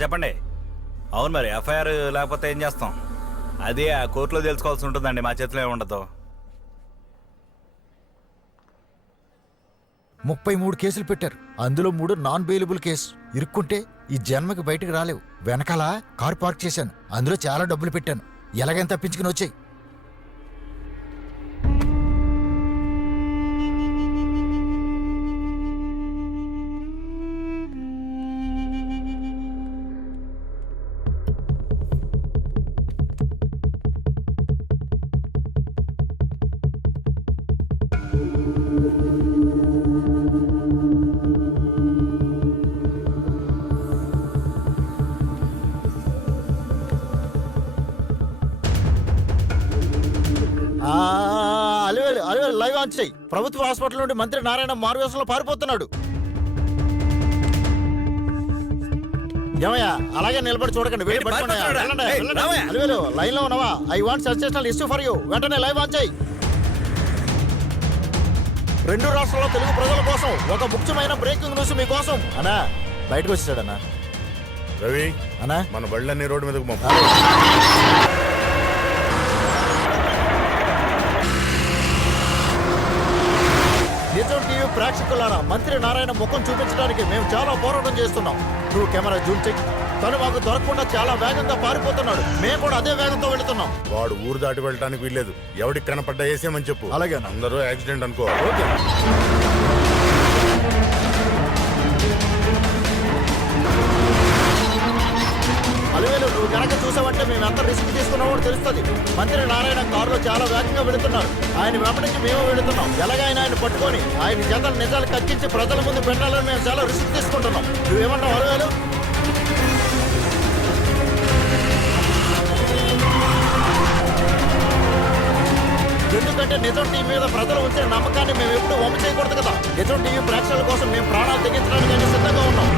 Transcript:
చెప్పండి. అవును, మరి ఎఫ్ఐఆర్ లేకపోతే ఏం చేస్తాం? అది ఆ కోర్టులో తెలుసుకోవాల్సి ఉంటుందండి, మా చేతిలో ఏమి ఉండదు. 33 కేసులు పెట్టారు, అందులో 3 నాన్ బెయిలబుల్ కేసు. ఇరుక్కుంటే ఈ జన్మకి బయటకు రాలేవు. వెనకాల కారు పార్క్ చేశాను, అందులో చాలా డబ్బులు పెట్టాను. ఎలాగైనా తప్పించుకుని వచ్చాయి. అలివేలు అలివేలు లైవ్ ఆన్ చేయి. ప్రభుత్వ హాస్పిటల్ నుండి మంత్రి నారాయణ మారువేషంలో పారిపోతున్నాడు. ఏమయ్యా అలాగే నిలబడి చూడకండి, వెళ్ళి పట్టుకోండి. అలివేలు లైన్ లో ఉన్నావా? I want suggestional issue for you. వెంటనే లైవ్ ఆన్ చేయి. 2 రాష్ట్రాల్లో తెలుగు ప్రజల కోసం ఒక ముఖ్యమైన బ్రేకింగ్ న్యూస్ మీకోసం. అన్నా బయటకు వచ్చాడన్నా. రవి అన్నా మన బళ్ళన్నీ రోడ్డు మీదకు నిజం టీవీ ప్రేక్షకులారా, మంత్రి నారాయణ ముఖం చూపించడానికి మేము చాలా పోరాటం చేస్తున్నాం. నువ్వు కెమెరా జూమ్ చెక్. తను మాకు దొరకకుండా చాలా వేగంగా పారిపోతున్నాడు. మేము కూడా అదే వేగంతో వెళుతున్నాం. వాడు ఊరు దాటి వెళ్ళడానికి వీల్లేదు. ఎవడికి కనపడ్డా వేసేమని చెప్పు. అలాగే అందరూ యాక్సిడెంట్ అనుకో. ఓకే. అలివేలు నువ్వు కనుక చూసావంటే మేము ఎంత రిస్క్ తీసుకున్నామో తెలుస్తుంది. మంత్రి నారాయణ కారులో చాలా వేగంగా వెళుతున్నారు. ఆయన వెంబడించి మేము వెళుతున్నాం. ఎలాగైనా ఆయన పట్టుకొని ఆయన జతలు నిజాలు కక్కించి ప్రజల ముందు పెట్టాలని మేము చాలా రిస్క్ తీసుకుంటున్నాం. నువ్వేమన్నావు అలివేలు? ఎందుకంటే నిజం టీవీ మీద ప్రజలు ఉంచిన నమ్మకాన్ని మేము ఎప్పుడు వంపు చేయకూడదు కదా. నిజం టీవీ ప్రేక్షకుల కోసం మేము ప్రాణాలు తెగించడానికి సిద్ధంగా ఉన్నాం.